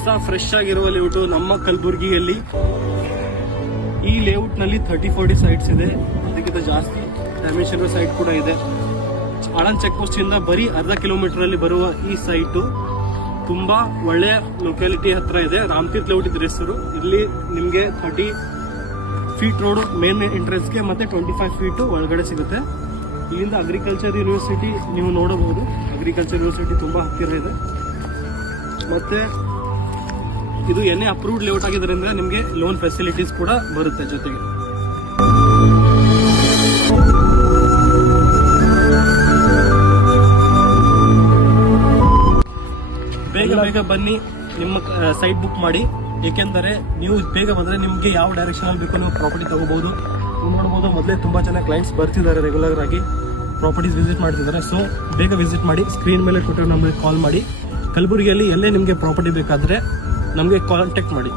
ಹೊಸ ಫ್ರೆಶ್ ಆಗಿರುವ ಲೇಔಟ್ ನಮ್ಮ ಕಲಬುರಗಿಯಲ್ಲಿ. ಈ ಲೇಔಟ್ ನಲ್ಲಿ 30-40 ಸೈಟ್ಸ್ ಇದೆ, ಅದಕ್ಕಿಂತ ಜಾಸ್ತಿ ಡೈಮೆನ್ಷನ್ ಸೈಟ್ ಕೂಡ ಇದೆ. ಆಳಂದ್ ಚೆಕ್ ಪೋಸ್ಟ್ ಇಂದ ಬರೀ ಅರ್ಧ ಕಿಲೋಮೀಟರ್ ಅಲ್ಲಿ ಬರುವ ಈ ಸೈಟು ತುಂಬಾ ಒಳ್ಳೆಯ ಲೊಕ್ಯಾಲಿಟಿ ಹತ್ರ ಇದೆ. ರಾಮತೀರ್ಥ ಲೇಔಟ್ ಇದ್ರ ಹೆಸರು. ಇಲ್ಲಿ ನಿಮ್ಗೆ 30 ಫೀಟ್ ರೋಡ್ ಮೇನ್ ಎಂಟ್ರೆನ್ಸ್ಗೆ ಮತ್ತೆ 25 ಫೀಟ್ ಒಳಗಡೆ ಸಿಗುತ್ತೆ. ಇಲ್ಲಿಂದ ಅಗ್ರಿಕಲ್ಚರ್ ಯೂನಿವರ್ಸಿಟಿ ನೀವು ನೋಡಬಹುದು. ಅಗ್ರಿಕಲ್ಚರ್ ಯೂನಿವರ್ಸಿಟಿ ತುಂಬಾ ಹತ್ತಿರ ಇದೆ. ಮತ್ತೆ ಇದು NA ಅಪ್ರೂವ್ಡ್ ಲೇಔಟ್ ಆಗಿದ್ದರಿಂದ ನಿಮಗೆ ಲೋನ್ ಫೆಸಿಲಿಟೀಸ್ ಕೂಡ ಬರುತ್ತೆ ಜೊತೆಗೆ. ಬೇಗ ಬನ್ನಿ, ನಿಮ್ಮ ಸೈಟ್ ಬುಕ್ ಮಾಡಿ. ಏಕೆಂದರೆ ನೀವು ಬೇಗ ಬಂದ್ರೆ ನಿಮ್ಗೆ ಯಾವ ಡೈರೆಕ್ಷನ್ ಅಲ್ಲಿ ಬೇಕೋ ನೀವು ಪ್ರಾಪರ್ಟಿ ತಗೋಬಹುದು. ನೀವು ನೋಡಬಹುದು, ಮೊದಲೇ ತುಂಬಾ ಜನ ಕ್ಲೈಂಟ್ಸ್ ಬರ್ತಿದ್ದಾರೆ, ರೆಗ್ಯುಲರ್ ಆಗಿ ಪ್ರಾಪರ್ಟೀಸ್ ವಿಸಿಟ್ ಮಾಡ್ತಿದ್ದಾರೆ. ಸೊ ಬೇಗ ವಿಸಿಟ್ ಮಾಡಿ. ಸ್ಕ್ರೀನ್ ಮೇಲೆ ಟ್ವಿಟರ್ ನಂಬರ್ಗೆ ಕಾಲ್ ಮಾಡಿ. ಕಲಬುರಗಿಯಲ್ಲಿ ಎಲ್ಲೇ ನಿಮಗೆ ಪ್ರಾಪರ್ಟಿ ಬೇಕಾದ್ರೆ ನಮಗೆ ಕಾಂಟ್ಯಾಕ್ಟ್ ಮಾಡಿ.